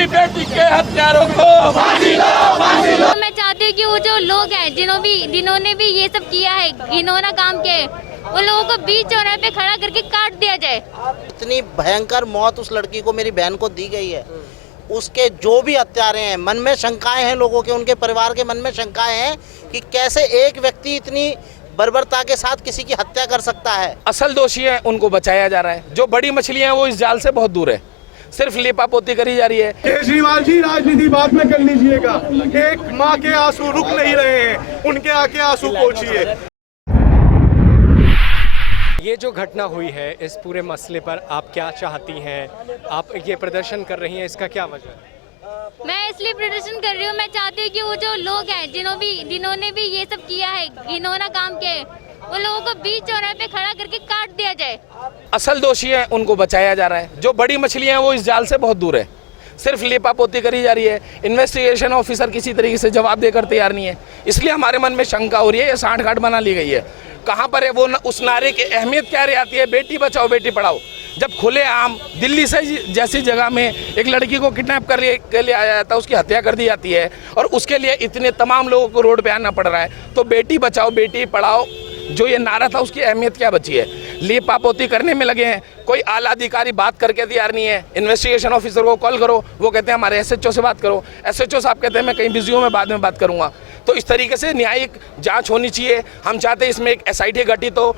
की बेटी के हत्यारों को फांसी दो, फांसी दो। मैं चाहती हूँ कि वो जो लोग हैं जिन्होंने भी ये सब किया है, घिनौना काम किया है, वो लोगों को बीच चौराहे पे खड़ा करके काट दिया जाए। इतनी भयंकर मौत उस लड़की को, मेरी बहन को दी गई है। उसके जो भी हत्यारे हैं, मन में शंकाएं हैं लोगों के, उनके परिवार के मन में शंकाएं हैं कि कैसे एक व्यक्ति इतनी बर्बरता के साथ किसी की हत्या कर सकता है। असल दोषी हैं उनको बचाया जा रहा है, जो बड़ी मछलियां हैं वो इस जाल से बहुत दूर है, सिर्फ लेपापोती करी जा रही है। केजरीवाल जी, राजनीति बाद में कर लीजिएगा, एक माँ के आंसू रुक नहीं रहे हैं, उनके आके आंसू पोंछिए। ये जो घटना हुई है, इस पूरे मसले पर आप क्या चाहती हैं? आप ये प्रदर्शन कर रही हैं, इसका क्या वजह है? मैं इसलिए प्रदर्शन कर रही हूँ, मैं चाहती हूँ कि वो जो लोग हैं जिन्होंने भी ये सब किया है, घिनौना काम किया है, वो लोगों को बीच चौराहे पे खड़ा करके काट दिया जाए। असल दोषी हैं उनको बचाया जा रहा है, जो बड़ी मछलियां हैं वो इस जाल से बहुत दूर है, सिर्फ लेपापोती करी जा रही है। इन्वेस्टिगेशन ऑफिसर किसी तरीके से जवाब देकर तैयार नहीं है, इसलिए हमारे मन में शंका हो रही है, ये सांठगांठ बना ली गई है। कहाँ पर है वो उस नारे की अहमियत क्या रह आती है, बेटी बचाओ बेटी पढ़ाओ, जब खुलेआम दिल्ली से जैसी जगह में एक लड़की को किडनैप के लिए आया जाता है, उसकी हत्या कर दी जाती है और उसके लिए इतने तमाम लोगों को रोड पे आना पड़ रहा है। तो बेटी बचाओ बेटी पढ़ाओ जो ये नारा था, उसकी अहमियत क्या बची है? लेपापोती करने में लगे हैं, कोई आला अधिकारी बात करके तैयार नहीं है। इन्वेस्टिगेशन ऑफिसर को कॉल करो, वो कहते हैं हमारे एसएचओ से बात करो, एसएचओ साहब कहते हैं मैं कहीं बिजी हूँ, मैं बाद में बात करूँगा। तो इस तरीके से न्यायिक जांच होनी चाहिए। हम चाहते हैं इसमें एक एसआईटी गठित हो,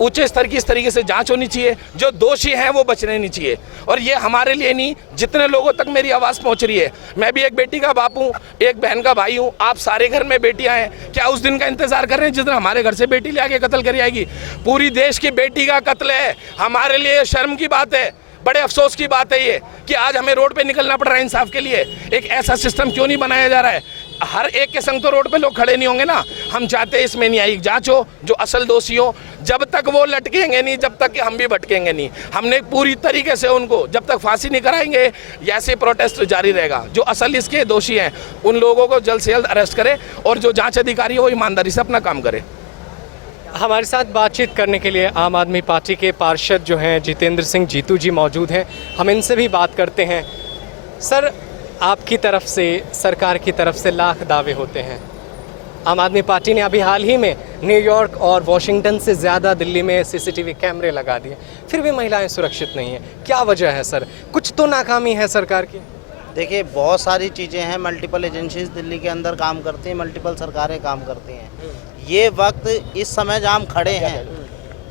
ऊंचे स्तर की इस तरीके से जांच होनी चाहिए, जो दोषी हैं वो बचने नहीं चाहिए। और ये हमारे लिए नहीं, जितने लोगों तक मेरी आवाज़ पहुंच रही है, मैं भी एक बेटी का बाप हूँ, एक बहन का भाई हूँ, आप सारे घर में बेटियां हैं, क्या उस दिन का इंतजार कर रहे हैं जिस दिन हमारे घर से बेटी ले आके कत्ल करी जाएगी? पूरी देश की बेटी का कत्ल है, हमारे लिए शर्म की बात है, बड़े अफसोस की बात है ये कि आज हमें रोड पे निकलना पड़ रहा है इंसाफ के लिए। एक ऐसा सिस्टम क्यों नहीं बनाया जा रहा है? हर एक के संग तो रोड पे लोग खड़े नहीं होंगे ना। हम चाहते हैं इसमें न्यायिक जांच हो, जो असल दोषी हो, जब तक वो लटकेंगे नहीं, जब तक कि हम भी भटकेंगे नहीं। हमने पूरी तरीके से उनको जब तक फांसी नहीं कराएंगे, ऐसे प्रोटेस्ट जारी रहेगा। जो असल इसके दोषी हैं उन लोगों को जल्द से जल्द अरेस्ट करें और जो जाँच अधिकारी हो ईमानदारी से अपना काम करे। हमारे साथ बातचीत करने के लिए आम आदमी पार्टी के पार्षद जो हैं जितेंद्र सिंह जीतू जी मौजूद हैं, हम इनसे भी बात करते हैं। सर, आपकी तरफ से, सरकार की तरफ से लाख दावे होते हैं। आम आदमी पार्टी ने अभी हाल ही में न्यूयॉर्क और वॉशिंगटन से ज़्यादा दिल्ली में सीसीटीवी कैमरे लगा दिए, फिर भी महिलाएं सुरक्षित नहीं हैं। क्या वजह है सर? कुछ तो नाकामी है सरकार की। देखिए, बहुत सारी चीज़ें हैं, मल्टीपल एजेंसीज दिल्ली के अंदर काम करती हैं, मल्टीपल सरकारें काम करती हैं। ये वक्त इस समय जहाँ हम खड़े हैं,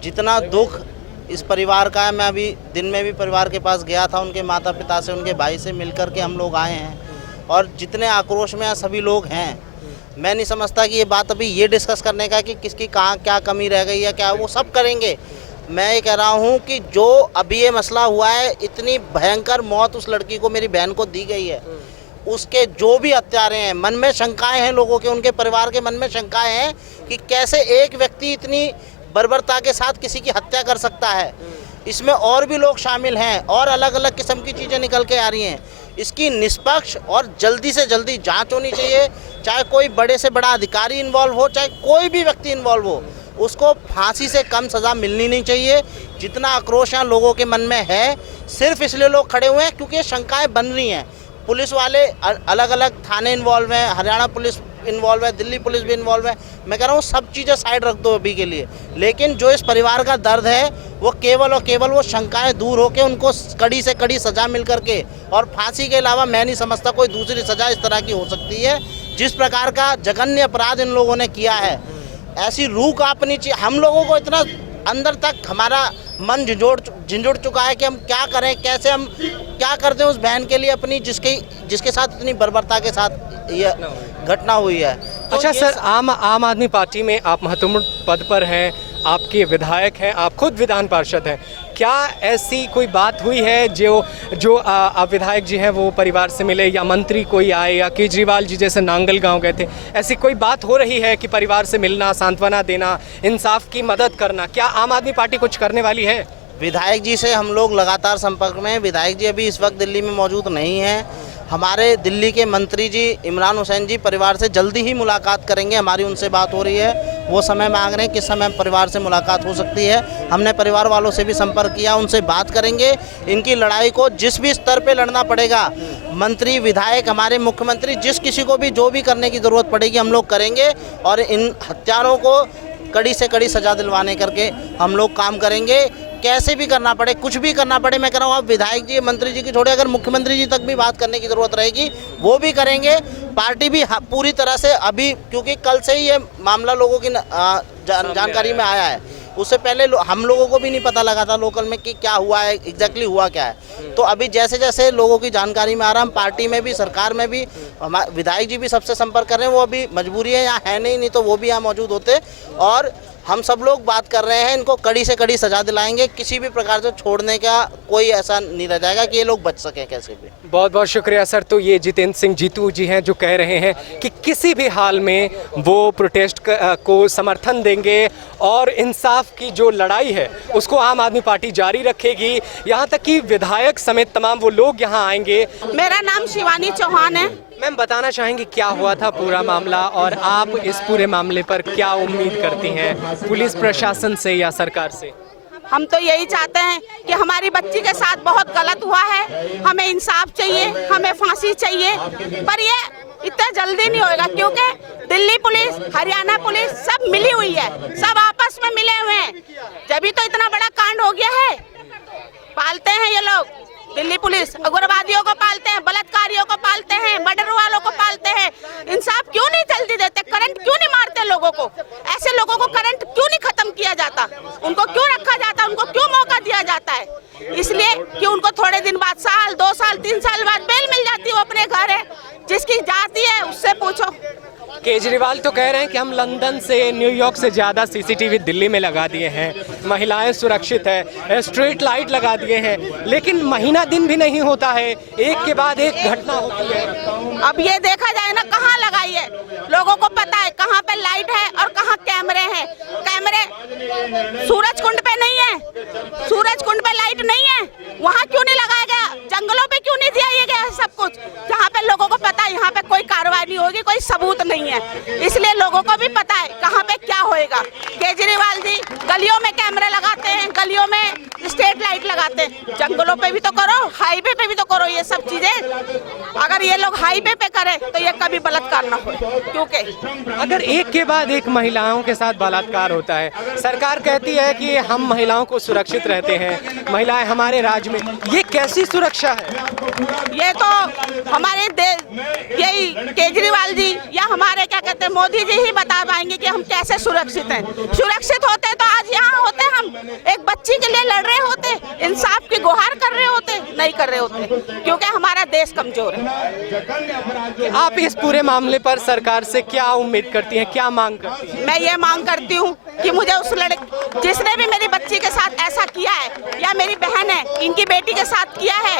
जितना दुख इस परिवार का है, मैं अभी दिन में भी परिवार के पास गया था, उनके माता पिता से, उनके भाई से मिलकर के हम लोग आए हैं और जितने आक्रोश में सभी लोग हैं, मैं नहीं समझता कि ये बात अभी ये डिस्कस करने का कि किसकी कहाँ क्या कमी रह गई है, क्या वो सब करेंगे। मैं ये कह रहा हूँ कि जो अभी ये मसला हुआ है, इतनी भयंकर मौत उस लड़की को, मेरी बहन को दी गई है, उसके जो भी हत्यारे हैं, मन में शंकाएं हैं लोगों के, उनके परिवार के मन में शंकाएं हैं कि कैसे एक व्यक्ति इतनी बर्बरता के साथ किसी की हत्या कर सकता है। इसमें और भी लोग शामिल हैं और अलग अलग किस्म की चीज़ें निकल के आ रही हैं। इसकी निष्पक्ष और जल्दी से जल्दी जांच होनी चाहिए, चाहे कोई बड़े से बड़ा अधिकारी इन्वॉल्व हो, चाहे कोई भी व्यक्ति इन्वॉल्व हो, उसको फांसी से कम सज़ा मिलनी नहीं चाहिए। जितना आक्रोश यहाँ लोगों के मन में है, सिर्फ इसलिए लोग खड़े हुए हैं क्योंकि शंकाएँ बन रही हैं। पुलिस वाले अलग अलग थाने इन्वॉल्व हैं, हरियाणा पुलिस इन्वॉल्व है, दिल्ली पुलिस भी इन्वॉल्व है। मैं कह रहा हूँ सब चीज़ें साइड रख दो अभी के लिए, लेकिन जो इस परिवार का दर्द है वो केवल और केवल वो शंकाएं दूर होकर उनको कड़ी से कड़ी सज़ा मिल करके, और फांसी के अलावा मैं नहीं समझता कोई दूसरी सज़ा इस तरह की हो सकती है। जिस प्रकार का जघन्य अपराध इन लोगों ने किया है, ऐसी रूह कांपनी चाहिए। हम लोगों को इतना अंदर तक हमारा मन झंझोड़ चुका है कि हम क्या करें, कैसे हम क्या करते हैं उस बहन के लिए अपनी, जिसके साथ इतनी बर्बरता के साथ ये घटना हुई है। तो अच्छा सर, आम आदमी पार्टी में आप महत्वपूर्ण पद पर हैं, आपके विधायक हैं, आप खुद विधान पार्षद हैं, क्या ऐसी कोई बात हुई है जो आप विधायक जी हैं वो परिवार से मिले, या मंत्री कोई आए, या केजरीवाल जी जैसे नांगल गांव गए थे, ऐसी कोई बात हो रही है कि परिवार से मिलना, सांत्वना देना, इंसाफ की मदद करना, क्या आम आदमी पार्टी कुछ करने वाली है? विधायक जी से हम लोग लगातार संपर्क में हैं। विधायक जी अभी इस वक्त दिल्ली में मौजूद नहीं हैं। हमारे दिल्ली के मंत्री जी इमरान हुसैन जी परिवार से जल्दी ही मुलाकात करेंगे, हमारी उनसे बात हो रही है, वो समय मांग रहे हैं किस समय परिवार से मुलाकात हो सकती है। हमने परिवार वालों से भी संपर्क किया, उनसे बात करेंगे। इनकी लड़ाई को जिस भी स्तर पे लड़ना पड़ेगा, मंत्री विधायक हमारे मुख्यमंत्री जिस किसी को भी जो भी करने की ज़रूरत पड़ेगी हम लोग करेंगे और इन हत्यारों को कड़ी से कड़ी सज़ा दिलवाने करके हम लोग काम करेंगे। कैसे भी करना पड़े, कुछ भी करना पड़े, मैं कह रहा हूँ आप विधायक जी मंत्री जी की छोड़े, अगर मुख्यमंत्री जी तक भी बात करने की ज़रूरत रहेगी वो भी करेंगे। पार्टी भी पूरी तरह से अभी, क्योंकि कल से ही ये मामला लोगों की जानकारी में आया है, उससे पहले हम लोगों को भी नहीं पता लगा था लोकल में कि क्या हुआ है, एग्जैक्टली हुआ क्या है। तो अभी जैसे जैसे लोगों की जानकारी में आ रहा, हम पार्टी में भी सरकार में भी विधायक जी भी सबसे संपर्क कर रहे हैं। वो अभी मजबूरी है यहाँ है नहीं तो वो भी यहाँ मौजूद होते, और हम सब लोग बात कर रहे हैं, इनको कड़ी से कड़ी सजा दिलाएंगे। किसी भी प्रकार से छोड़ने का कोई ऐसा नहीं रह जाएगा कि ये लोग बच सकें कैसे भी। बहुत बहुत शुक्रिया सर। तो ये जितेंद्र सिंह जीतू जी हैं जो कह रहे हैं कि किसी भी हाल में वो प्रोटेस्ट को समर्थन देंगे और इंसाफ की जो लड़ाई है उसको आम आदमी पार्टी जारी रखेगी। यहाँ तक कि विधायक समेत तमाम वो लोग यहाँ आएंगे। मेरा नाम शिवानी चौहान है। मैम बताना चाहेंगे क्या हुआ था पूरा मामला और आप इस पूरे मामले पर क्या उम्मीद करती हैं पुलिस प्रशासन से या सरकार से? हम तो यही चाहते हैं कि हमारी बच्ची के साथ बहुत गलत हुआ है, हमें इंसाफ चाहिए, हमें फांसी चाहिए, पर ये इतना जल्दी नहीं होएगा क्योंकि दिल्ली पुलिस, हरियाणा पुलिस सब मिली हुई है, सब आपस में मिले हुए हैं, जब तो इतना बड़ा कांड हो गया है। पालते हैं ये लोग, दिल्ली पुलिस उग्रवादियों को पालते हैं, बलात्कारियों को पालते हैं, मर्डर वालों को पालते हैं। इंसाफ क्यों नहीं जल्दी देते? करंट क्यों नहीं मारते लोगों को? ऐसे लोगों को करंट क्यों नहीं खत्म किया जाता? उनको क्यों रखा जाता? उनको क्यों मौका दिया जाता है? इसलिए कि उनको थोड़े दिन बाद, साल 2 साल 3 साल बाद बेल मिल जाती है, वो अपने घर है, जिसकी जाती है उससे पूछो। केजरीवाल तो कह रहे हैं कि हम लंदन से, न्यूयॉर्क से ज़्यादा सीसीटीवी दिल्ली में लगा दिए हैं, महिलाएं सुरक्षित है, स्ट्रीट लाइट लगा दिए हैं, लेकिन महीना दिन भी नहीं होता है, एक के बाद एक घटना होती है। अब ये देखा जाए ना कहाँ लगाई है, लोगों को पता है कहाँ पे लाइट है और कहाँ कैमरे हैं। कैमरे सूरज कुंड पे नहीं है, सूरज कुंड पे लाइट नहीं है, वहाँ क्यों नहीं लगाया गया? जंगलों पे क्यों नहीं दिया गया सब कुछ, जहाँ पे लोगों को पता है यहाँ पे कोई कार्रवाई नहीं होगी, कोई सबूत नहीं है, इसलिए लोगों को भी पता है कहाँ पे क्या होएगा। केजरीवाल जी गलियों में कैमरे लगाते हैं, गलियों में स्ट्रीट लाइट लगाते हैं, जंगलों पे भी तो करो, हाईवे पे भी तो करो ये सब चीजें। अगर ये लोग हाईवे पे करें तो ये कभी बलात्कार ना हो, क्योंकि अगर एक के बाद एक महिलाओं के साथ बलात्कार होता है, सरकार कहती है कि हम महिलाओं को सुरक्षित रहते हैं, महिलाएं हमारे राज्य में, ये कैसी सुरक्षा है? ये तो हमारे यही केजरीवाल जी या हमारे क्या कहते हैं मोदी जी ही बता पाएंगे कि हम कैसे सुरक्षित हैं। सुरक्षित होते तो आज यहाँ होते, हम एक बच्ची के लिए लड़ रहे होते, इंसाफ की गुहार कर रहे होते, नहीं कर रहे होते, क्योंकि हमारा देश कमजोर है। आप इस पूरे मामले पर सरकार से क्या उम्मीद करती हैं, क्या मांग करती हैं? मैं ये मांग करती हूँ कि मुझे उस लड़के जिसने भी मेरी बच्ची के साथ ऐसा किया है या मेरी बहन है इनकी बेटी के साथ किया है,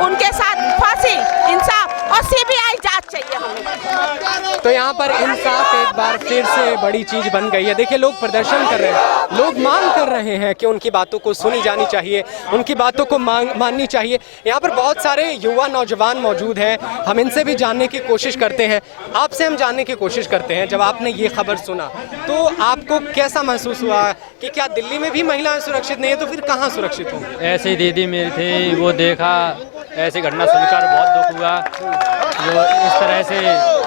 उनके साथ फांसी, इंसाफ और सीबीआई जांच चाहिए हमें। तो यहाँ पर इंसाफ एक बार फिर से बड़ी चीज बन गई है। देखिए लोग प्रदर्शन कर रहे हैं, लोग मांग कर रहे हैं कि उनकी बातों को सुनी जानी चाहिए, उनकी बातों को माननी चाहिए। यहाँ पर बहुत सारे युवा नौजवान मौजूद हैं, हम इनसे भी जानने की कोशिश करते हैं, आपसे हम जानने की कोशिश करते हैं। जब आपने ये खबर सुना तो आपको कैसा महसूस हुआ कि क्या दिल्ली में भी महिलाएं सुरक्षित नहीं है तो फिर कहाँ सुरक्षित हों? ऐसे ही दीदी मेरी थी, वो देखा, ऐसी घटना सुनकर बहुत दुख हुआ। जो इस तरह से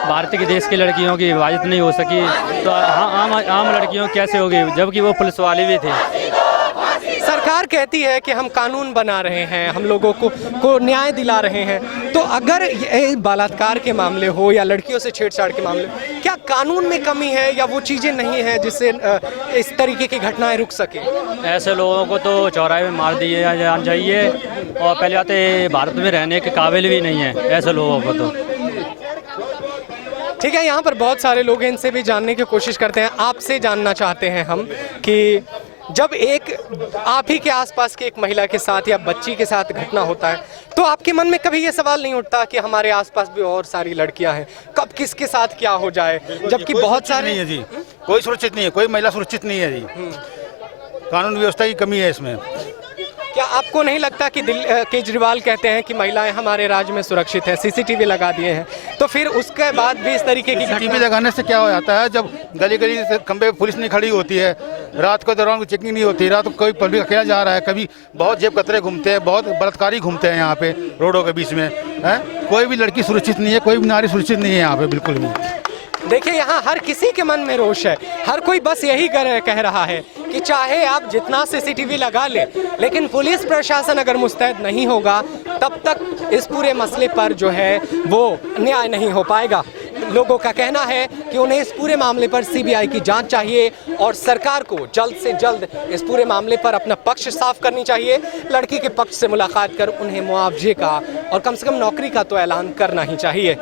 भारतीय के देश की लड़कियों की हिफाजत नहीं हो सकी तो आम लड़कियों कैसे होगी, जबकि वो पुलिस वाले भी थे। सरकार कहती है कि हम कानून बना रहे हैं, हम लोगों को न्याय दिला रहे हैं, तो अगर ये बलात्कार के मामले हो या लड़कियों से छेड़छाड़ के मामले, क्या कानून में कमी है या वो चीज़ें नहीं है जिससे इस तरीके की घटनाएं रुक सके? ऐसे लोगों को तो चौराहे में मार दिए जाना चाहिए और पहले आते भारत में रहने के काबिल भी नहीं है ऐसे लोगों को तो। ठीक है, यहाँ पर बहुत सारे लोग हैं, इनसे भी जानने की कोशिश करते हैं। आपसे जानना चाहते हैं हम कि जब एक आप ही के आसपास की एक महिला के साथ या बच्ची के साथ घटना होता है तो आपके मन में कभी ये सवाल नहीं उठता कि हमारे आसपास भी और सारी लड़कियां हैं, कब किसके साथ क्या हो जाए, जबकि बहुत सारे नहीं है जी, कोई सुरक्षित नहीं है, कोई महिला सुरक्षित नहीं है जी, कानून व्यवस्था की कमी है इसमें। क्या आपको नहीं लगता कि केजरीवाल कहते हैं कि महिलाएं हमारे राज्य में सुरक्षित है, सीसीटीवी लगा दिए हैं, तो फिर उसके बाद भी इस तरीके की सीसीटीवी लगाने से क्या हो जाता है, जब गली गली खंबे पे पुलिस नहीं खड़ी होती है, रात को दौरान चेकिंग नहीं होती, रात को कोई पब्लिक अकेला जा रहा है, कभी बहुत जेब कतरे घूमते हैं, बहुत बलात्कारी घूमते हैं यहाँ पे रोडों के बीच में, है। कोई भी लड़की सुरक्षित नहीं है, कोई भी नारी सुरक्षित नहीं है यहाँ पे बिल्कुल भी। देखिए यहाँ हर किसी के मन में रोष है, हर कोई बस यही कह रहा है कि चाहे आप जितना सीसीटीवी लगा ले, लेकिन पुलिस प्रशासन अगर मुस्तैद नहीं होगा तब तक इस पूरे मसले पर जो है वो न्याय नहीं हो पाएगा। लोगों का कहना है कि उन्हें इस पूरे मामले पर सीबीआई की जांच चाहिए और सरकार को जल्द से जल्द इस पूरे मामले पर अपना पक्ष साफ करनी चाहिए। लड़की के पक्ष से मुलाकात कर उन्हें मुआवजे का और कम से कम नौकरी का तो ऐलान करना ही चाहिए।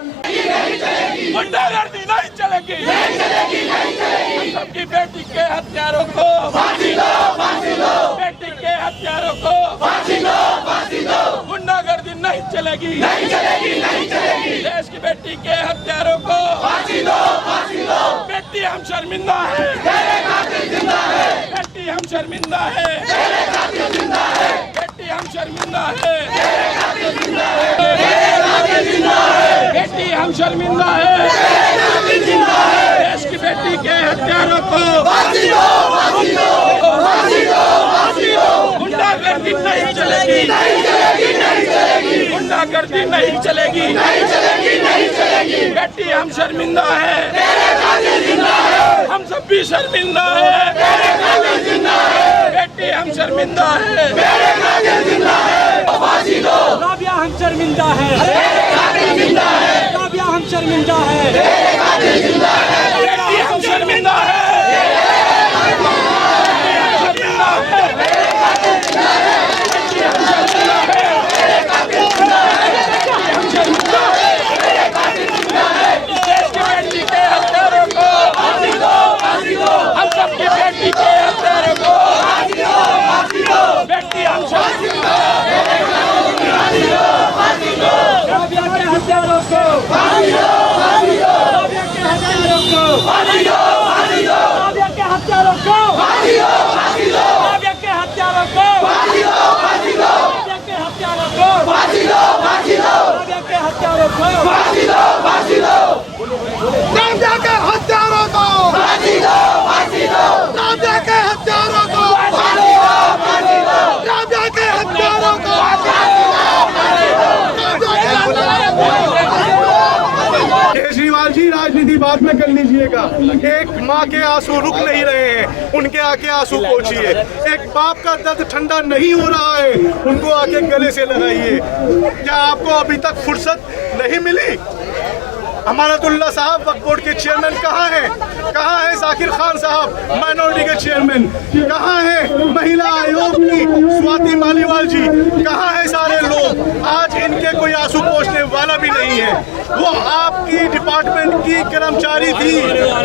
गुंडागर्दी नहीं चलेगी, नहीं चलेगी, नहीं चलेगी। सबकी बेटी के हत्यारों को फांसी दो, फांसी दो। बेटी के हत्यारों को फांसी दो, फांसी दो। गुंडागर्दी नहीं चलेगी, नहीं चलेगी, नहीं चलेगी। देश की बेटी के हत्यारों को फांसी दो, फांसी दो। बेटी हम शर्मिंदा है, तेरे कातिल जिंदा है। बेटी हम शर्मिंदा है, तेरे कातिल जिंदा है। बेटी हम शर्मिंदा है, तेरे कातिल जिंदा है। तेरे कातिल जिंदा है। बेटी हम शर्मिंदा है, तेरे कातिल जिंदा है। देश की बेटी के हत्यारों को फांसी दो, फांसी दो, फांसी दो, फांसी दो। गुंडागर्दी नहीं चलेगी, नहीं चलेगी, नहीं चलेगी। गुंडागर्दी नहीं चलेगी, नहीं चलेगी, नहीं चलेगी। बेटी हम शर्मिंदा है, तेरे कातिल जिंदा है। हम सब भी शर्मिंदा है, तेरे कातिल जिंदा है। बेटी हम शर्मिंदा है, तेरे कातिल जिंदा है। फांसी दो। राबिया हम शर्मिंदा है, तेरे कातिल जिंदा है। राबिया हम शर्मिंदा है, तेरे कातिल जिंदा है। बेटी हम शर्मिंदा है, हम सबकी बेटी के हत्यारों को फांसी दो, फांसी दो। बेटी हम शर्मिंदा है, फांसी दो। राबिया के हत्यारों को फांसी दो, फांसी दो। राबिया के हत्यारों को फांसी दो, फांसी दो। राबिया के हत्यारों को फांसी दो, फांसी दो। राबिया के हत्यारों को फांसी दो, फांसी दो। राबिया के हत्यारों को फांसी दो, फांसी दो। राबिया के हत्यारों को फांसी दो, फांसी दो। राबिया के हत्यारों को फांसी दो, फांसी दो। राबिया के हत्यारों को फांसी दो, फांसी दो। राबिया के हत्यारों को केजरीवाल जी राजनीति बाद में कर लीजिएगा। एक माँ के आंसू रुक नहीं रहे हैं, उनके आके आंसू पोंछिए। एक बाप का दर्द ठंडा नहीं हो रहा है, उनको आके गले से लगाइए। क्या आपको अभी तक फुर्सत नहीं मिली? अमानतुल्लाह साहब वक्फ बोर्ड के चेयरमैन कहाँ हैं? कहाँ है जाकिर खान साहब माइनॉरिटी के चेयरमैन? कहाँ है महिला आयोग की स्वाति मालीवाल जी? कहाँ है सारे लोग? आज इनके कोई आंसू पोंछने वाला भी नहीं है। वो आपकी डिपार्टमेंट की कर्मचारी थी,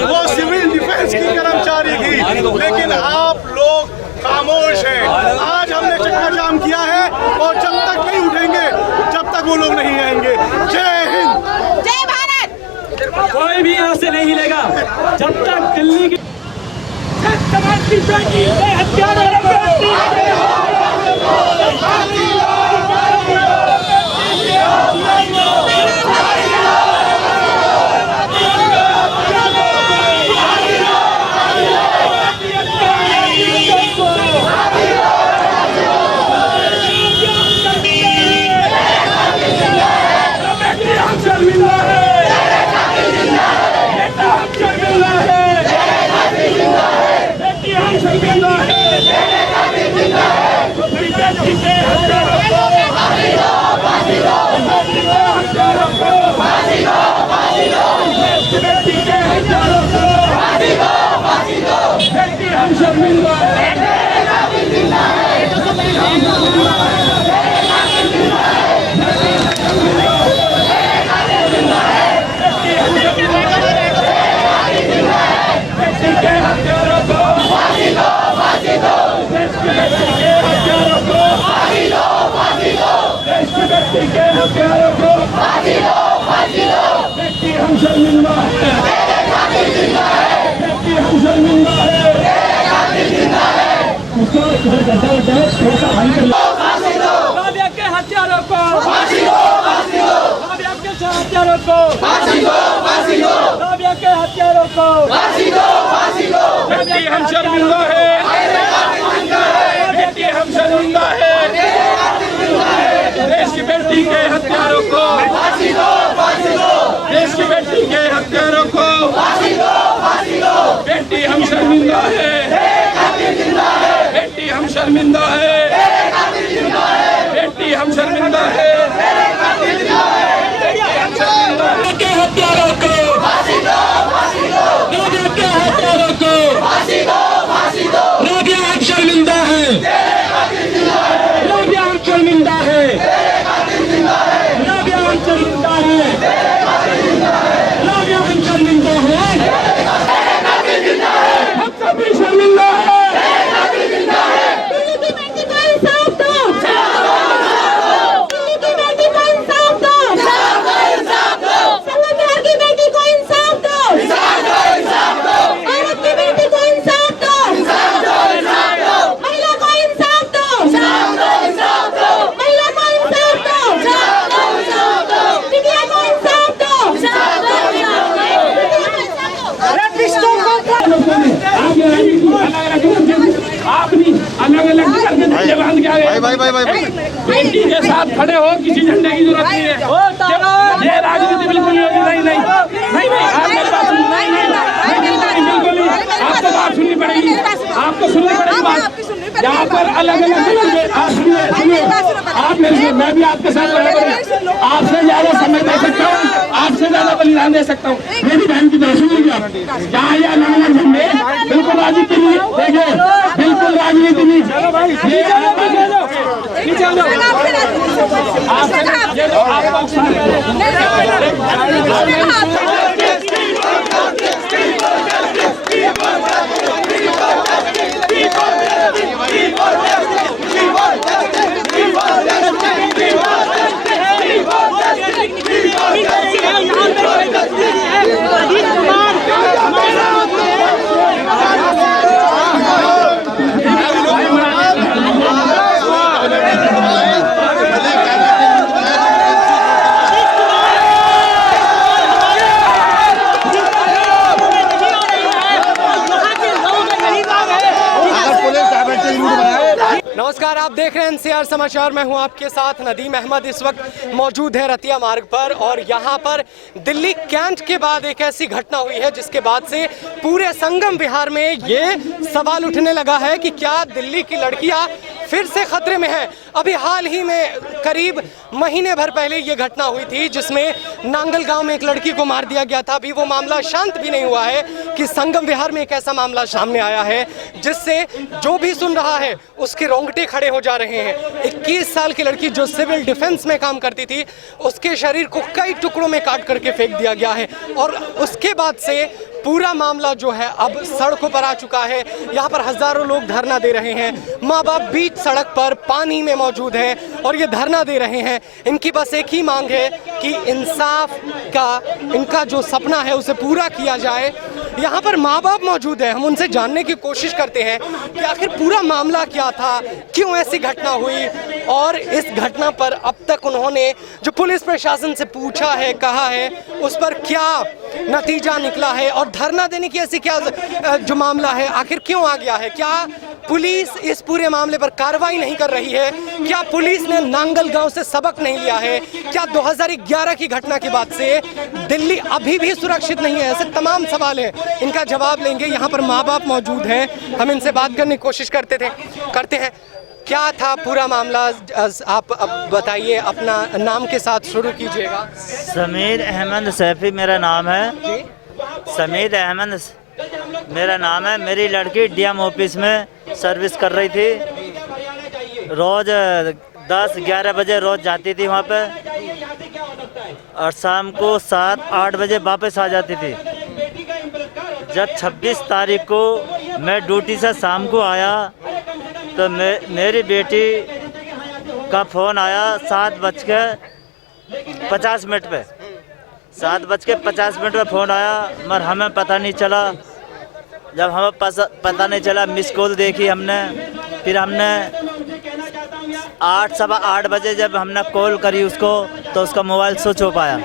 वो सिविल डिफेंस की कर्मचारी थी, लेकिन आप लोग खामोश हैं। आज हमने चक्का जाम किया है और जब तक नहीं उठेंगे जब तक वो लोग नहीं आएंगे। जय हिंद, जय भारत। कोई भी यहाँ से नहीं हिलेगा जब तक दिल्ली की समाज की बेटी के हत्यारों राबिया के हत्यारों को फांसी दो, फांसी दो। राबिया के हत्यारों को फांसी दो, फांसी दो। राबिया के हत्यारों को फांसी दो, फांसी दो। बेटी हम शर्मिंदा है, बेटी हम शर्मिंदा है। देश की बेटी के हत्यारों को जिंदा है, बेटी हम शर्मिंदा है, बेटी हम शर्मिंदा है, के हत्यारों को फांसी दो, फांसी दो। राबिया के हत्यारों को फांसी दो, फांसी दो। राबिया हम शर्मिंदा है, राबिया हम शर्मिंदा है, राबिया हम शर्मिंदा है, राबिया हम शर्मिंदा है, हम सब भी शर्मिंदा है। दिल्ली की बेटी को इंसाफ दो, दिल्ली की बेटी को इंसाफ दो, संगमनेर की बेटी को इंसाफ दो, औरत की बेटी को इंसाफ दो, महिला को इंसाफ दो, महिला को इंसाफ दो, बिटिया को इंसाफ दो, रेपिस्टों को आप नहीं अलग अलग करके झंडे बांध के आ गए। बेटी के साथ खड़े हो, किसी झंडे की जरूरत नहीं है। ये राजनीति बिल्कुल नहीं होगी। नहीं नहीं नहीं नहीं, आप मेरी बात सुनिए। नहीं नहीं बिल्कुल नहीं, आपको बात सुननी पड़ेगी, आपको सुननी पड़ेगी बात। यहाँ पर अलग अलग आप सुनिए, आप मेरे, मैं भी आपके साथ आपसे ज्यादा समय दे सकता हूँ, आपसे ज्यादा बलिदान दे सकता हूँ। मेरी बहन की तरफ सुनिए, यहाँ ये अलग अलग झंडे बिल्कुल राजनीति नहीं, देखिए बिल्कुल राजनीति नहीं। नमस्कार, आप देख रहे हैं एनसीआर समाचार। मैं हूं आपके साथ नदीम अहमद। इस वक्त मौजूद है रतिया मार्ग पर और यहां पर दिल्ली कैंट के बाद एक ऐसी घटना हुई है जिसके बाद से पूरे संगम विहार में ये सवाल उठने लगा है कि क्या दिल्ली की लड़कियां फिर से खतरे में हैं। अभी हाल ही में करीब महीने भर पहले ये घटना हुई थी जिसमें नांगल गांव में एक लड़की को मार दिया गया था। अभी वो मामला शांत भी नहीं हुआ है कि संगम विहार में एक ऐसा मामला सामने आया है जिससे जो भी सुन रहा है उसके रोंगटे खड़े हो जा रहे हैं। 21 साल की लड़की जो सिविल डिफेंस में काम करती थी, उसके शरीर को कई टुकड़ों में काट करके फेंक दिया गया है और उसके बाद से पूरा मामला जो है अब सड़कों पर आ चुका है। यहाँ पर हजारों लोग धरना दे रहे हैं, माँ बाप बीच सड़क पर पानी में मौजूद हैं और ये धरना दे रहे हैं। इनकी बस एक ही मांग है कि इंसाफ का इनका जो सपना है उसे पूरा किया जाए। यहाँ पर माँ बाप मौजूद है, हम उनसे जानने की कोशिश करते हैं कि आखिर पूरा मामला क्या था, क्यों ऐसी घटना हुई और इस घटना पर अब तक उन्होंने जो पुलिस प्रशासन से पूछा है, कहा है, उस पर क्या नतीजा निकला है और धरना देने की ऐसी क्या जो मामला है आखिर क्यों आ गया है। क्या पुलिस इस पूरे मामले पर कार्रवाई नहीं कर रही है? क्या पुलिस ने नांगल गांव से सबक नहीं लिया है? क्या 2011 की घटना के बाद से दिल्ली अभी भी सुरक्षित नहीं है? ऐसे तमाम सवाल हैं, इनका जवाब लेंगे। यहाँ पर माँ बाप मौजूद हैं, हम इनसे बात करने की कोशिश करते हैं। क्या था पूरा मामला, आप अब बताइए, अपना नाम के साथ शुरू कीजिएगा। समीर अहमद सैफी मेरा नाम है। समीर अहमद मेरा नाम है। मेरी लड़की डीएम ऑफिस में सर्विस कर रही थी। रोज़ 10-11 बजे रोज़ जाती थी वहाँ पे और शाम को 7-8 बजे वापस आ जाती थी। जब 26 तारीख को मैं ड्यूटी से शाम को आया तो मेरी बेटी का फ़ोन आया 7:50 पे। 7:50 पे फ़ोन आया मगर हमें पता नहीं चला। जब हमें पता नहीं चला, मिस कॉल देखी हमने, फिर हमने 8-8:15 बजे जब हमने कॉल करी उसको तो उसका मोबाइल स्विच ऑफ आया।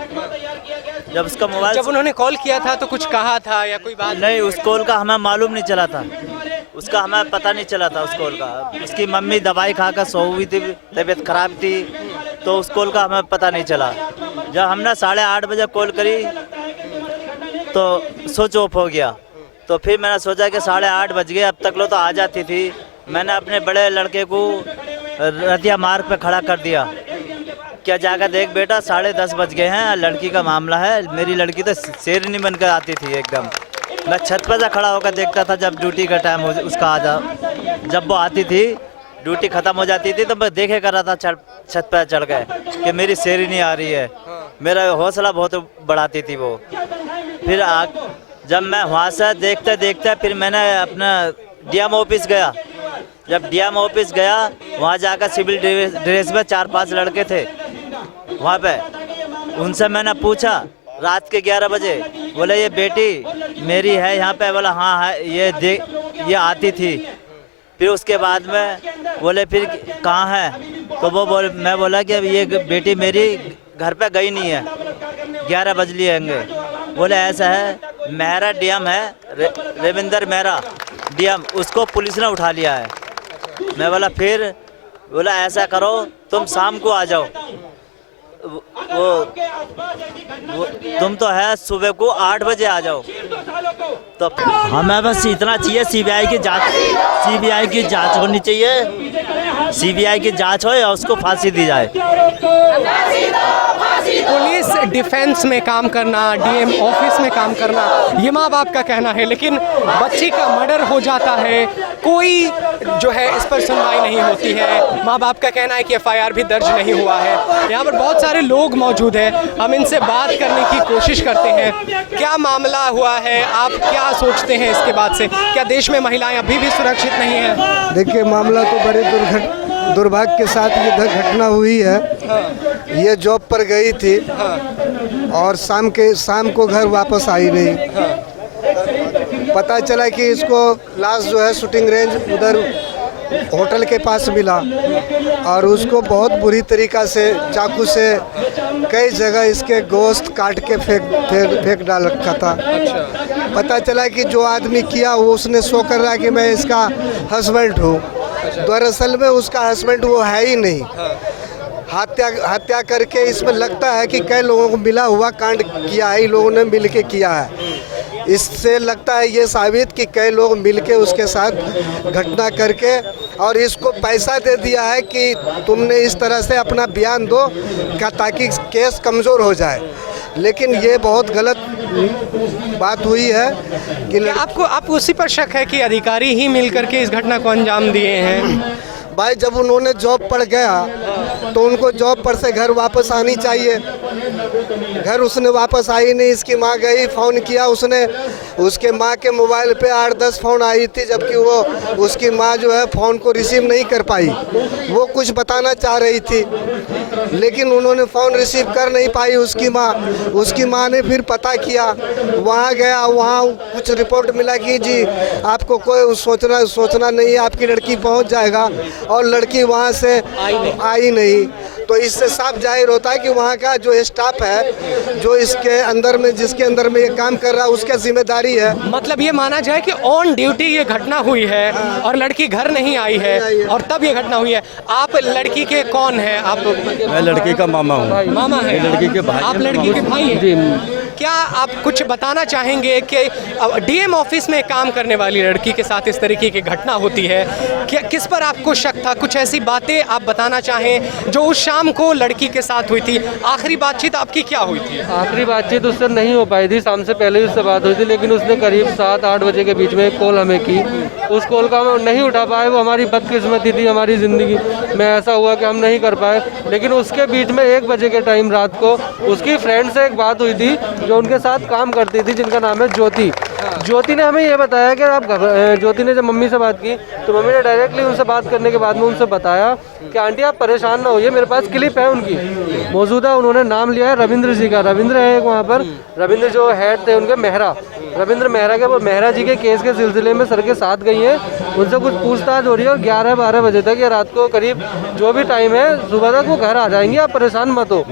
जब उन्होंने कॉल किया था तो कुछ कहा था या कोई बात नहीं? उस कॉल का हमें मालूम नहीं चला था, उसका हमें पता नहीं चला था उस कॉल का। उसकी मम्मी दवाई खाकर सो हुई थी, तबीयत खराब थी, तो उस कॉल का हमें पता नहीं चला। जब हमने 8:30 बजे कॉल करी तो स्विच ऑफ हो गया। तो तो फिर मैंने सोचा कि 8:30 बज गए, अब तक लो तो आ जाती थी। मैंने अपने बड़े लड़के को रतिया मार्ग पे खड़ा कर दिया। क्या जाकर देख बेटा 10:30 बज गए हैं, लड़की का मामला है। मेरी लड़की तो शेरनी बनकर आती थी एकदम। मैं छत पर से खड़ा होकर देखता था जब ड्यूटी का टाइम उसका आ जा, जब वो आती थी ड्यूटी ख़त्म हो जाती थी तो मैं देखे कर रहा था छत पर चढ़ गए कि मेरी शेरनी आ रही है। मेरा हौसला बहुत बढ़ाती थी वो। फिर जब मैं वहाँ से देखते देखते फिर मैंने अपना डीएम ऑफिस गया। जब डीएम ऑफिस गया वहाँ जाकर सिविल ड्रेस में 4-5 लड़के थे वहाँ पे। उनसे मैंने पूछा रात के 11 बजे, बोले ये बेटी मेरी है यहाँ पे? बोला हाँ है, ये आती थी। फिर उसके बाद में बोले फिर कहाँ है? तो मैं बोला कि अब ये बेटी मेरी घर पे गई नहीं है, 11 बज लिए होंगे। बोले ऐसा है, मेहरा डीएम है, रविंदर मेहरा डीएम, उसको पुलिस ने उठा लिया है। मैं बोला फिर? बोला ऐसा करो तुम शाम को आ जाओ, वो तुम तो है सुबह को 8 बजे आ जाओ। तो हमें बस इतना चाहिए, सीबीआई की जांच होनी चाहिए। सीबीआई की जांच हो या उसको फांसी दी जाए। पुलिस डिफेंस में काम करना, डीएम ऑफिस में काम करना, ये माँ बाप का कहना है, लेकिन बच्ची का मर्डर हो जाता है, कोई जो है इस पर सुनवाई नहीं होती है। माँ बाप का कहना है कि एफआईआर भी दर्ज नहीं हुआ है। यहाँ पर बहुत सारे लोग मौजूद हैं, हम इनसे बात करने की कोशिश करते हैं। क्या मामला हुआ है, आप क्या सोचते हैं इसके बाद से? क्या देश में महिलाएं अभी भी सुरक्षित नहीं हैं? देखिए, मामला तो बड़े दुर्भाग्य के साथ ये घटना हुई है। ये जॉब पर गई थी और शाम को घर वापस आई नहीं। पता चला कि इसको लाश जो है शूटिंग रेंज उधर होटल के पास मिला और उसको बहुत बुरी तरीक़ा से चाकू से कई जगह इसके गोश्त काट के फेंक डाल रखा था। पता चला कि जो आदमी किया वो उसने शो कर रहा कि मैं इसका हस्बैंड हूँ। दरअसल में उसका हस्बैंड वो है ही नहीं। हत्या करके इसमें लगता है कि कई लोगों को मिला हुआ कांड किया है, लोगों ने मिल के किया है। इससे लगता है ये साबित कि कई लोग मिलके उसके साथ घटना करके और इसको पैसा दे दिया है कि तुमने इस तरह से अपना बयान दो ताकि केस कमज़ोर हो जाए। लेकिन ये बहुत गलत बात हुई है कि आपको उसी पर शक है कि अधिकारी ही मिल करके इस घटना को अंजाम दिए हैं? भाई, जब उन्होंने जॉब पर गया तो उनको जॉब पर से घर वापस आनी चाहिए। घर उसने वापस आई नहीं। इसकी माँ गई, फ़ोन किया उसने, उसके माँ के मोबाइल पे 8-10 फ़ोन आई थी, जबकि वो उसकी माँ जो है फ़ोन को रिसीव नहीं कर पाई। वो कुछ बताना चाह रही थी लेकिन उन्होंने फ़ोन रिसीव कर नहीं पाई उसकी माँ ने फिर पता किया, वहाँ गया, वहाँ कुछ रिपोर्ट मिला कि जी आपको कोई सोचना नहीं है, आपकी लड़की पहुँच जाएगा, और लड़की वहाँ से आई नहीं। तो इससे साफ जाहिर होता है कि वहाँ का जो स्टाफ है, जो जिसके अंदर में ये काम कर रहा है, उसका जिम्मेदारी है। मतलब ये माना जाए कि ऑन ड्यूटी ये घटना हुई है और लड़की घर नहीं आई है और तब ये घटना हुई है। आप लड़की के कौन है? आप? मैं लड़की का मामा हूँ। मामा है? लड़की के भाई। आप लड़की के भाई हैं? क्या आप कुछ बताना चाहेंगे कि डीएम ऑफिस में काम करने वाली लड़की के साथ इस तरीके की घटना होती है, क्या किस पर आपको शक था? कुछ ऐसी बातें आप बताना चाहें जो उस शाम को लड़की के साथ हुई थी? आखिरी बातचीत आपकी क्या हुई थी? आखिरी बातचीत उससे नहीं हो पाई थी, शाम से पहले ही उससे बात हुई थी, लेकिन उसने करीब 7-8 बजे के बीच में एक कॉल हमें की। उस कॉल का हम नहीं उठा पाए, वो हमारी बदकिस्मती थी हमारी ज़िंदगी में। ऐसा हुआ कि हम नहीं कर पाए, लेकिन उसके बीच में 1 बजे के टाइम रात को उसकी फ्रेंड से एक बात हुई थी जो उनके साथ काम करती थी, जिनका नाम है ज्योति। ज्योति ने हमें ये बताया कि ज्योति ने जब मम्मी से बात की तो मम्मी ने डायरेक्टली उनसे बात करने के बाद में उनसे बताया कि आंटी आप परेशान ना होइए, मेरे पास क्लिप है उनकी मौजूदा। उन्होंने नाम लिया है रविंद्र जी का। रविंद्र है एक वहाँ पर, रविंद्र जो हेड थे उनके मेहरा, रविंद्र मेहरा के, वो मेहरा जी के केस के सिलसिले में सर के साथ गई हैं। उनसे कुछ पूछताछ हो रही है और 11-12 बजे तक या रात को करीब जो भी टाइम है सुबह तक वो घर आ जाएंगी, आप परेशान मत हो।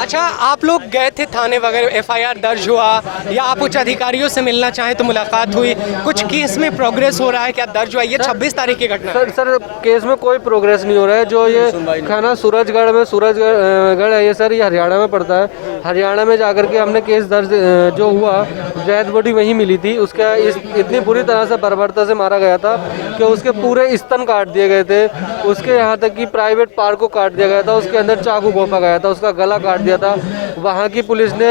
अच्छा, आप लोग गए थे थाने वगैरह, एफआईआर दर्ज हुआ या आप उच्च अधिकारियों से मिलना चाहें तो मुलाकात हुई? कुछ केस में प्रोग्रेस हो रहा है क्या? दर्ज हुआ? ये 26 तारीख की घटना। सर केस में कोई प्रोग्रेस नहीं हो रहा है। जो ये खाना सूरजगढ़ है ये सर, ये हरियाणा में पड़ता है। हरियाणा में जाकर के हमने केस दर्ज जो हुआ, डेड बॉडी वहीं नहीं मिली थी, उसका इतनी बुरी तरह से बर्बरता से मारा गया था कि उसके पूरे स्तन काट दिए गए थे, उसके यहाँ तक कि प्राइवेट पार्ट को काट दिया गया था, उसके अंदर चाकू घोंपा गया था, उसका गला काट दिया था। वहाँ की पुलिस ने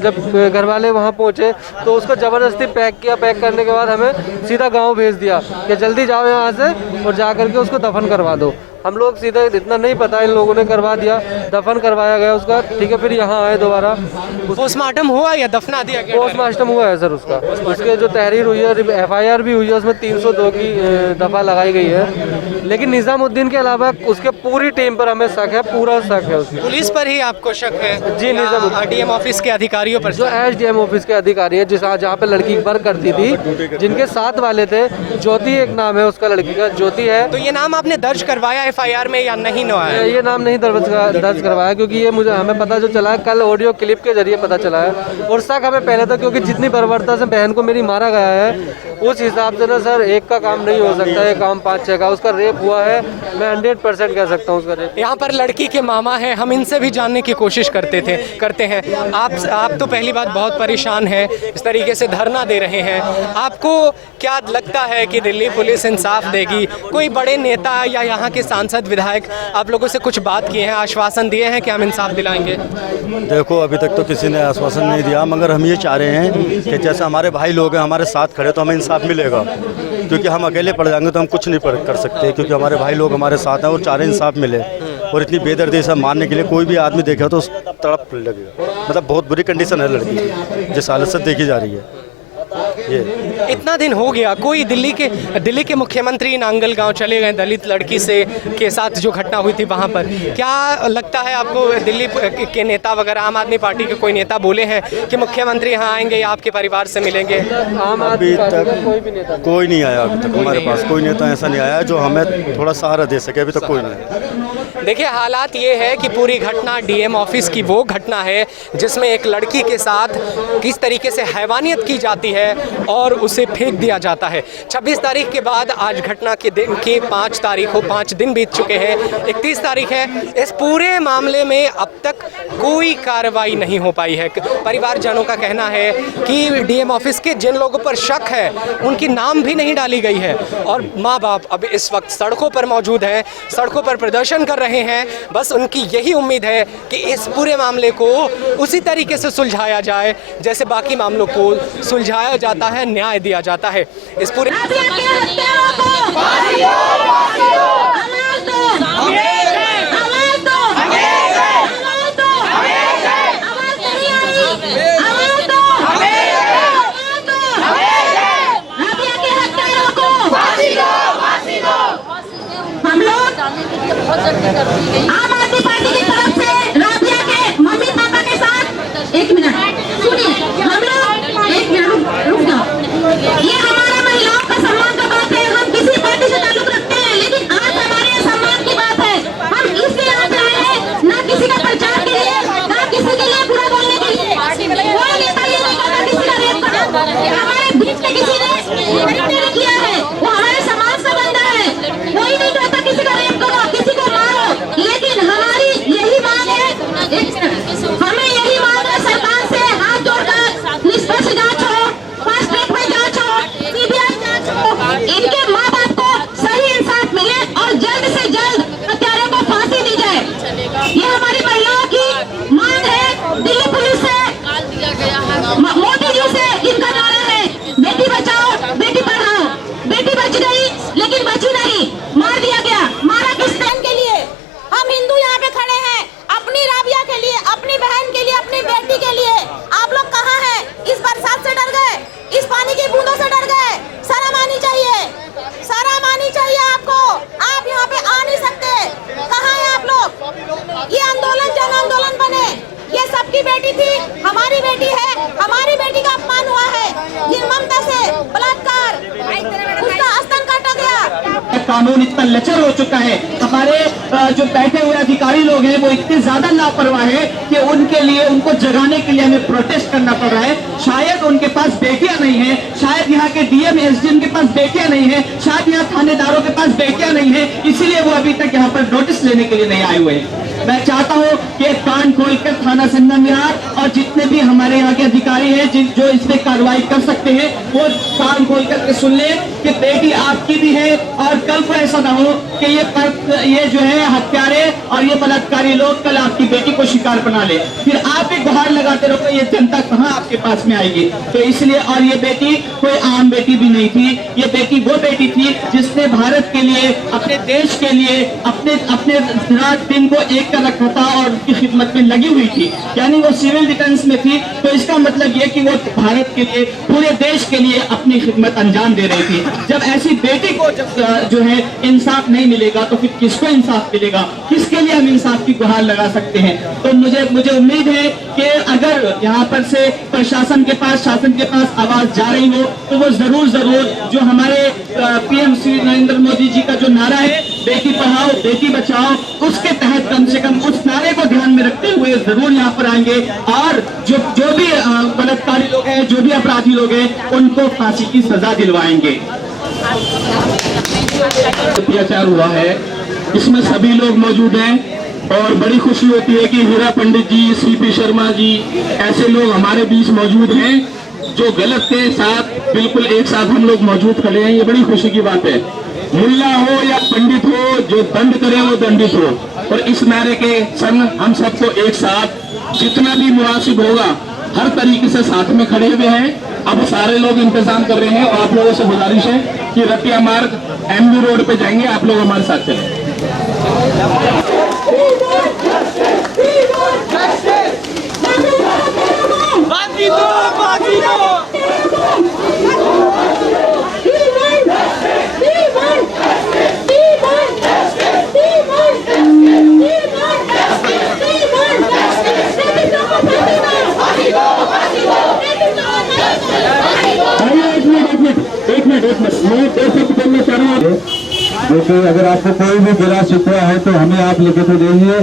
जब घर वाले वहाँ पहुँचे तो उसको ज़बरदस्ती पैक किया। पैक करने के बाद हमें सीधा गाँव भेज दिया कि जल्दी जाओ यहाँ से और जा करके उसको दफन करवा दो। हम लोग सीधा इतना नहीं पता, इन लोगों ने करवा दिया, दफन करवाया गया उसका, ठीक है। फिर यहाँ आए दोबारा। पोस्टमार्टम हुआ या दफना दिया गया? पोस्टमार्टम हुआ है सर उसका, उसके जो तहरीर हुई है, FIR भी हुई है, उसमें 302 की दफ़ा लगाई गई है। लेकिन निज़ामुद्दीन के अलावा उसके पूरी टीम पर हमें शक है, पूरा शक है उसकी। पुलिस पर ही आपको शक है? जी, निज़ामुद्दीन DM ऑफिस के अधिकारियों पर? जो SDM ऑफिस के अधिकारी है, जहाँ पे लड़की वर्क करती थी, जिनके साथ वाले थे, ज्योति एक नाम है उसका, लड़की का ज्योति है। तो ये नाम आपने दर्ज करवाया FIR में या नहीं? ये नाम नहीं दर्ज करवाया, क्योंकि ये हमें पता जो चला है कल ऑडियो क्लिप के जरिए पता चला है। और शक हमें पहले था, क्योंकि जितनी बर्बरता से बहन को मेरी मारा गया है, उस हिसाब से ना सर एक का काम नहीं हो सकता है, काम 5-6 का। उसका रेप हुआ है, मैं 100% कह सकता हूँ उसका रेप। यहाँ पर लड़की के मामा हैं, हम इनसे भी जानने की कोशिश करते हैं। आप तो पहली बात बहुत परेशान हैं, इस तरीके से धरना दे रहे हैं। आपको क्या लगता है कि दिल्ली पुलिस इंसाफ देगी? कोई बड़े नेता या यहाँ के सांसद विधायक आप लोगों से कुछ बात किए हैं, आश्वासन दिए हैं कि हम इंसाफ दिलाएंगे? देखो, अभी तक तो किसी ने आश्वासन नहीं दिया, मगर हम ये चाह रहे हैं कि जैसे हमारे भाई लोग हैं हमारे साथ खड़े, तो हमें इंसाफ मिलेगा। क्योंकि हम अकेले पड़ जाएंगे तो हम कुछ नहीं कर सकते, क्योंकि हमारे भाई लोग हमारे साथ हैं और चाह रहे हैं इंसाफ मिले। और इतनी बेदर्दी से मारने के लिए कोई भी आदमी देखेगा तो तड़प लगेगा। मतलब बहुत बुरी कंडीशन है लड़की की, जिस हालत से देखी जा रही है। ये इतना दिन हो गया, कोई दिल्ली के मुख्यमंत्री नांगल गांव चले गए दलित लड़की के साथ जो घटना हुई थी वहां पर। क्या लगता है आपको, दिल्ली के नेता वगैरह, आम आदमी पार्टी के कोई नेता बोले हैं कि मुख्यमंत्री यहाँ आएंगे या आपके परिवार से मिलेंगे? अभी तक कोई नहीं आया, अभी तक हमारे पास कोई नेता ऐसा नहीं आया जो हमें थोड़ा सहारा दे सके। अभी तक कोई नहीं आया। देखिए, हालात ये है कि पूरी घटना DM ऑफिस की वो घटना है जिसमें एक लड़की के साथ किस तरीके से हैवानियत की जाती है और उसे फेंक दिया जाता है। 26 तारीख के बाद आज घटना के दिन की 5 तारीख हो, 5 दिन बीत चुके हैं, 31 तारीख है। इस पूरे मामले में अब तक कोई कार्रवाई नहीं हो पाई है। परिवारजनों का कहना है कि DM ऑफिस के जिन लोगों पर शक है उनकी नाम भी नहीं डाली गई है, और माँ बाप अब इस वक्त सड़कों पर मौजूद हैं, सड़कों पर प्रदर्शन कर रहे हैं। बस उनकी यही उम्मीद है कि इस पूरे मामले को उसी तरीके से सुलझाया जाए जैसे बाकी मामलों को सुलझाया जाता है, न्याय दिया जाता है। इस पूरे आम आदमी पार्टी की तरफ से राबिया के मम्मी पापा के साथ, एक मिनट सुनिए, हम लोग एक मिनट रुक जाओ। ये हमारा महिलाओं का सम्मान का बात है, हम किसी पार्टी से ताल्लुक रखते हैं, लेकिन आज हमारे सम्मान की बात है। हम इसलिए यहाँ पे आए हैं, ना किसी का प्रचार के लिए, ना किसी के लिए बुरा बोलने के लिए। कोई नेता ये नहीं कहता किसी का रेप करो, हमारे बीच में किसी ने किया है, वो हमारे समाज से बंधा है। कोई नहीं कहता किसी का रेप करो, किसी को मारो, लेकिन हमारी यही मांग है, हमें यही मांग है सरकार से हाथ जोड़कर निष्पक्ष जांच हो, फास्ट ट्रैक में जांच हो, CBI जांच हो, इनके माँ बाप को सही इंसाफ मिले और जल्द से जल्द हत्यारों को फांसी दी जाए। ये हमारी महिलाओं की मांग है। दिल्ली पुलिस से, मोदी जी से इनका नारा है, बेटी बचाओ बेटी पढ़ाओ। बेटी बच गई लेकिन बची नहीं, मार दिया गया। मारा किस बहन के लिए? हम हिंदू यहाँ पे खड़े हैं, अपनी राबिया के लिए, अपनी बहन के लिए, अपनी बेटी के लिए। आप लोग कहाँ हैं? इस बरसात से डर गए, इस पानी की बूंदों से डर गए। शर्म आनी चाहिए, शर्म आनी चाहिए आपको। आप यहाँ पे आ नहीं सकते, कहाँ हैं आप लोग? ये आंदोलन जन आंदोलन बने, ये सबकी बेटी थी, हमारी बेटी है, हमारी बेटी का अपमान हुआ है, निर्ममता से बलात्कार, उसका स्तन काटा गया। कानून इतना लचर हो चुका है, हमारे जो बैठे हुए अधिकारी लोग हैं वो इतने ज्यादा लापरवाह है कि उनके लिए, उनको जगाने के लिए हमें प्रोटेस्ट करना पड़ रहा है। शायद उनके पास बेटियां नहीं है, शायद यहाँ के DM SDM के पास बेटियां नहीं है, शायद यहाँ थानेदारों के पास बेटियां नहीं है, इसीलिए वो अभी तक यहाँ पर नोटिस लेने के लिए नहीं आए हुए हैं। मैं चाहता हूँ कि कान खोलकर थाना संगम विहार और जितने भी हमारे यहाँ के अधिकारी हैं जो इस पे कार्रवाई कर सकते हैं वो कान खोल करके सुन ले कि बेटी आपकी भी है, और कल को ऐसा ना हो कि ये जो है हत्यारे और ये बलात्कारी लोग कल आपकी बेटी को शिकार बना ले, फिर आप एक गुहार लगाते रहो, ये जनता कहाँ आपके पास में आएगी। तो इसलिए, और ये बेटी कोई आम बेटी भी नहीं थी, ये बेटी वो बेटी थी जिसने भारत के लिए, अपने देश के लिए अपने रात दिन को एक कर रखा था और उनकी खिदमत में लगी हुई थी, यानी वो सिविल डिफेंस में थी। तो इसका मतलब ये कि वो भारत के लिए, पूरे देश के लिए अपनी खिदमत अंजाम दे रही थी। जब ऐसी बेटी को जब जो है इंसाफ नहीं मिलेगा तो फिर किसको इंसाफ मिलेगा, किसके लिए हम इंसाफ की गुहार लगा सकते हैं। तो मुझे उम्मीद है कि अगर यहाँ पर से प्रशासन के पास, शासन के पास आवाज जा रही हो तो वो जरूर जो हमारे पीएम श्री नरेंद्र मोदी जी का जो नारा है, बेटी पढ़ाओ बेटी बचाओ, उसके तहत कम से कम उस नारे को ध्यान में रखते हुए जरूर यहाँ पर आएंगे और जो भी बलात्कारी लोग हैं, जो भी अपराधी लोग हैं, उनको फांसी की सजा दिलवाएंगे। अत्याचार हुआ है, इसमें सभी लोग मौजूद हैं और बड़ी खुशी होती है कि हीरा पंडित जी, सीपी शर्मा जी, ऐसे लोग हमारे बीच मौजूद हैं जो गलत के साथ बिल्कुल एक साथ हम लोग मौजूद खड़े हैं। ये बड़ी खुशी की बात है। मुल्ला हो या पंडित हो, जो दंड करे वो दंडित हो, और इस नारे के संग हम सबको एक साथ जितना भी मुनासिब होगा हर तरीके से साथ में खड़े हुए हैं। अब सारे लोग इंतजाम कर रहे हैं और आप लोगों से गुजारिश है कि रतिया मार्ग एमबी रोड पे जाएंगे, आप लोग हमारे साथ चलें। देखिए, अगर आपको कोई भी गिरा शिकवा है तो हमें आप लिखे तो दीजिए,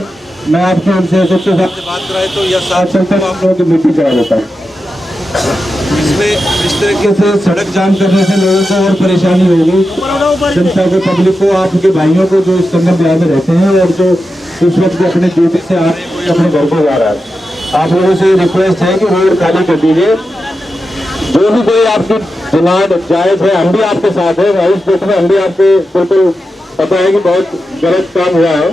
मैं आपके उनसे सबसे बात कराए तो यह 60-70 मामलों की मीटिंग करा देता हूँ। इसमें इस तरीके से सड़क जाम करने से लोगों को और परेशानी होगी, जनता को, पब्लिक को, आपके भाइयों को जो इस संगम विहार में रहते हैं और जो उस वक्त अपने ड्यूटी से आ रहे हैं, अपने घर को जा रहा है। आप लोगों से रिक्वेस्ट है कि रोड खाली कर दीजिए। जो भी कोई आपकी डिमांड जायज है, हम भी आपके साथ है। इस देश में हम भी आपको बिल्कुल पता है कि बहुत गलत काम हुआ है,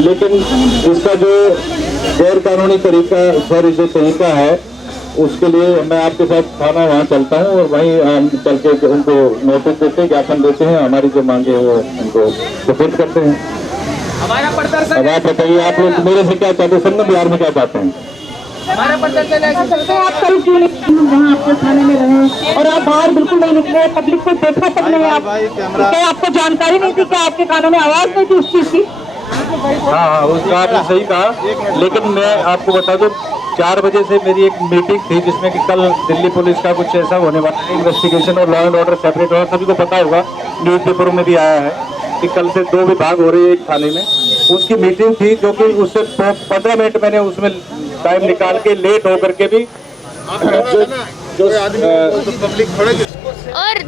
लेकिन इसका जो गैर कानूनी जो तरीका है, उसके लिए मैं आपके साथ थाना वहाँ चलता हूँ और वहीं हम चल के उनको नोटिस देते हैं, ज्ञापन देते हैं, हमारी जो मांगे वो उनको सुपुर्द करते हैं। अब आप बताइए, आप लोग मेरे से क्या चाहते हैं, संगम विहार में क्या चाहते हैं? हमारा प्रदर्शन ऐसा चलता है, आप कल क्यों नहीं वहाँ आपके थाने में रहे और आप बाहर बिल्कुल नहीं निकले, पब्लिक को देखा तक नहीं आप, क्या आपको जानकारी नहीं थी, क्या आपके कानों में आवाज नहीं थी उस चीज की? हाँ, उसका आपने सही कहा, लेकिन मैं आपको बता दूं 4 बजे से मेरी एक मीटिंग थी जिसमें कि कल दिल्ली पुलिस का कुछ ऐसा होने वाला है, इन्वेस्टिगेशन और लॉ एंड ऑर्डर सेपरेट होगा। सभी को पता होगा, न्यूज़पेपर में भी आया है कि कल से 2 विभाग हो रहे हैं एक थाने में। उसकी मीटिंग थी जो कि उससे 15 मिनट मैंने उसमें टाइम निकाल के लेट होकर के भी पब्लिक और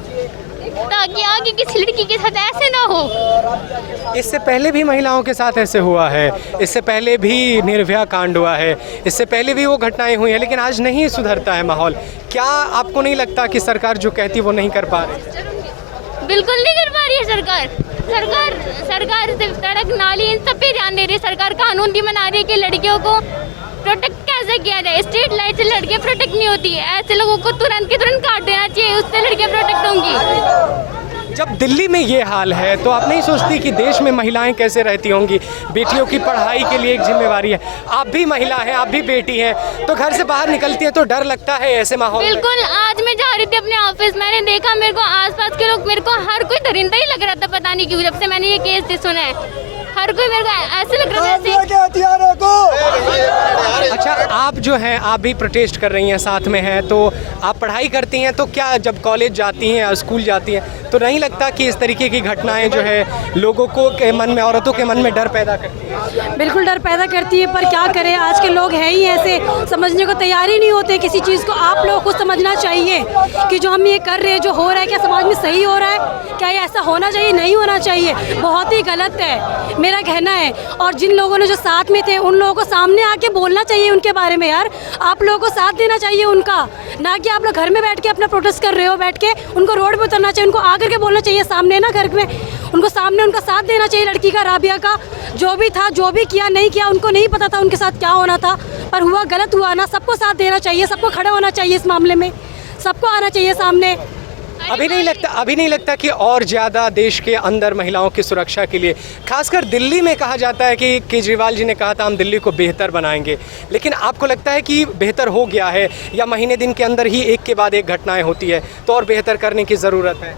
ताकि आगे किसी लड़की के साथ ऐसे ना हो। इससे पहले भी महिलाओं के साथ ऐसे हुआ है, इससे पहले भी निर्भया कांड हुआ है, इससे पहले भी वो घटनाएं हुई हैं, लेकिन आज नहीं सुधरता है माहौल। क्या आपको नहीं लगता कि सरकार जो कहती है वो नहीं कर पा रही? बिल्कुल नहीं कर पा रही है सरकार सिर्फ सड़क नाली इन सब पे ध्यान दे रही है। सरकार कानून भी बना रही है कि लड़कियों को प्रोटेक्ट कैसे किया जाए। स्ट्रीट लाइट से लड़कियां प्रोटेक्ट नहीं होती है, ऐसे लोगों को तुरंत के तुरंत काट देना चाहिए, उससे लड़कियां प्रोटेक्ट होंगी। जब दिल्ली में ये हाल है तो आप नहीं सोचती कि देश में महिलाएं कैसे रहती होंगी? बेटियों की पढ़ाई के लिए एक जिम्मेवारी है, आप भी महिला हैं, आप भी बेटी हैं, तो घर से बाहर निकलती है तो डर लगता है ऐसे माहौल। बिल्कुल, आज मैं जा रही थी अपने ऑफिस, मैंने देखा मेरे को आसपास के लोग, मेरे को हर कोई दरिंदा ही लग रहा था, पता नहीं क्यों। जब से मैंने ये केस सुना है हर कोई मेरे को ऐसे लग रहा था। अच्छा, आप जो हैं आप भी प्रोटेस्ट कर रही हैं, साथ में हैं, तो आप पढ़ाई करती हैं, तो क्या जब कॉलेज जाती हैं या स्कूल जाती हैं तो नहीं लगता कि इस तरीके की घटनाएं जो है लोगों को के मन में, औरतों के मन में डर पैदा करती है? बिल्कुल डर पैदा करती है, पर क्या करें, आज के लोग हैं ही ऐसे, समझने को तैयार ही नहीं होते किसी चीज़ को। आप लोगों को समझना चाहिए कि जो हम ये कर रहे हैं, जो हो रहा है, क्या समाज में सही हो रहा है, क्या ये ऐसा होना चाहिए, नहीं होना चाहिए, बहुत ही गलत है। मेरा कहना है। और जिन लोगों ने जो साथ में थे उन लोगों को सामने आके बोलना चाहिए उनके बारे में यार, आप लोगों को साथ देना चाहिए उनका, ना कि आप लोग घर में बैठ के अपना प्रोटेस्ट कर रहे हो बैठ के। उनको रोड पे उतरना चाहिए, उनको आकर के बोलना चाहिए सामने ना, घर में उनको सामने उनका साथ देना चाहिए। लड़की का, राबिया का जो भी था, जो भी किया नहीं किया, उनको नहीं पता था उनके साथ क्या होना था, पर हुआ गलत हुआ ना। सबको साथ देना चाहिए, सबको खड़ा होना चाहिए इस मामले में, सबको आना चाहिए सामने। अभी नहीं लगता कि और ज़्यादा देश के अंदर महिलाओं की सुरक्षा के लिए, खासकर दिल्ली में कहा जाता है कि केजरीवाल जी ने कहा था हम दिल्ली को बेहतर बनाएंगे, लेकिन आपको लगता है कि बेहतर हो गया है या महीने दिन के अंदर ही एक के बाद एक घटनाएं होती है तो और बेहतर करने की ज़रूरत है?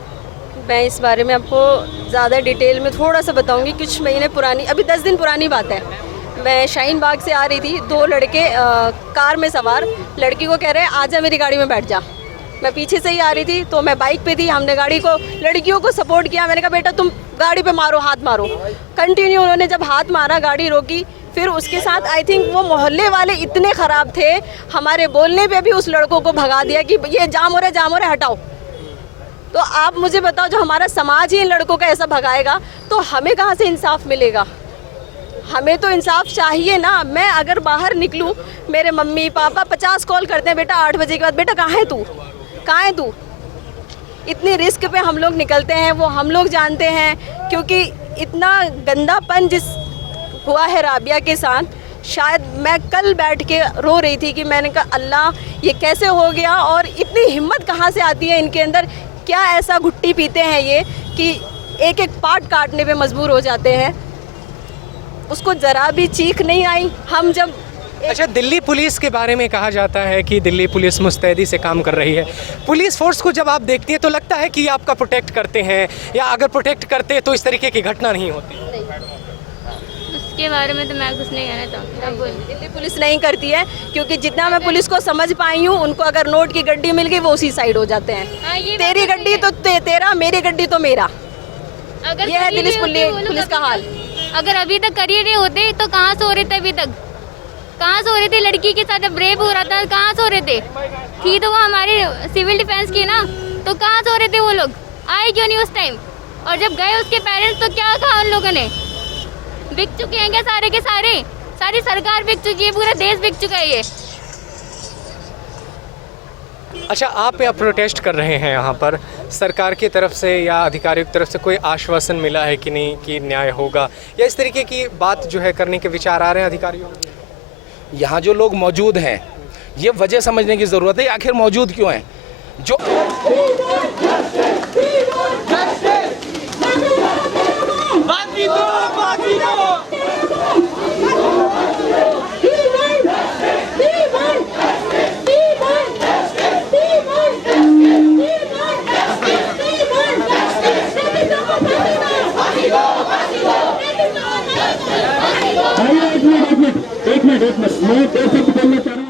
मैं इस बारे में आपको ज़्यादा डिटेल में थोड़ा सा बताऊंगी। कुछ महीने पुरानी, अभी 10 दिन पुरानी बात है, मैं शाहीन बाग से आ रही थी, 2 लड़के कार में सवार लड़की को कह रहे हैं आजा मेरी गाड़ी में बैठ जा। मैं पीछे से ही आ रही थी तो मैं बाइक पे थी, हमने गाड़ी को, लड़कियों को सपोर्ट किया। मैंने कहा बेटा तुम गाड़ी पे मारो, हाथ मारो। कंटिन्यू उन्होंने जब हाथ मारा, गाड़ी रोकी, फिर उसके साथ आई थिंक वो मोहल्ले वाले इतने ख़राब थे, हमारे बोलने पे भी उस लड़कों को भगा दिया कि ये जाम हो रहा है हटाओ। तो आप मुझे बताओ, जो हमारा समाज ही इन लड़कों का ऐसा भगाएगा तो हमें कहाँ से इंसाफ मिलेगा? हमें तो इंसाफ चाहिए ना। मैं अगर बाहर निकलूं, मेरे मम्मी पापा 50 कॉल करते हैं, बेटा 8 बजे के बाद, बेटा कहाँ है तू? इतनी रिस्क पे हम लोग निकलते हैं, वो हम लोग जानते हैं, क्योंकि इतना गंदापन जिस हुआ है राबिया के साथ, शायद मैं कल बैठ के रो रही थी कि मैंने कहा अल्लाह ये कैसे हो गया, और इतनी हिम्मत कहाँ से आती है इनके अंदर? क्या ऐसा घुट्टी पीते हैं ये कि एक एक पार्ट काटने पे मजबूर हो जाते हैं? उसको ज़रा भी चीख नहीं आई। हम जब अच्छा, दिल्ली पुलिस के बारे में कहा जाता है कि दिल्ली पुलिस मुस्तैदी से काम कर रही है। पुलिस फोर्स को जब आप देखती हैं तो लगता है कि आपका प्रोटेक्ट करते हैं, या अगर प्रोटेक्ट करते तो इस तरीके की घटना नहीं होती? उसके बारे में तो मैं कुछ नहीं कहना चाहूँगी। दिल्ली पुलिस नहीं करती है, क्योंकि जितना मैं पुलिस को समझ पाई हूँ, उनको अगर नोट की गड्डी मिल गई वो उसी साइड हो जाते हैं। तेरी गड्डी तो तेरा, मेरी गड्डी तो मेरा। ये है दिल्ली पुलिस का हाल। अगर अभी तक कर ही रहे होते तो कहाँ सो रहे थे? अभी तक कहाँ सो रहे थे? लड़की के साथ जब रेप हो रहा था कहाँ सो रहे थे? थी तो वो हमारे सिविल डिफेंस की ना, तो कहाँ सो रहे थे वो लोग? आए क्यों नहीं उस टाइम? और जब गए उसके पेरेंट्स तो क्या कहा उन लोगों ने? बिक चुके हैं क्या सारे के सारे? सारी सरकार बिक चुकी है, पूरा देश बिक चुका है ये। अच्छा, आप यहाँ प्रोटेस्ट कर रहे हैं, यहाँ पर सरकार की तरफ से या अधिकारियों की तरफ से कोई आश्वासन मिला है कि नहीं कि न्याय होगा, या इस तरीके की बात जो है करने के विचार आ रहे हैं अधिकारियों? यहाँ जो लोग मौजूद हैं ये वजह समझने की ज़रूरत है, आखिर मौजूद क्यों हैं। जो एक मिनट मैं 2 शब्द बोलना चाह रहा हूँ।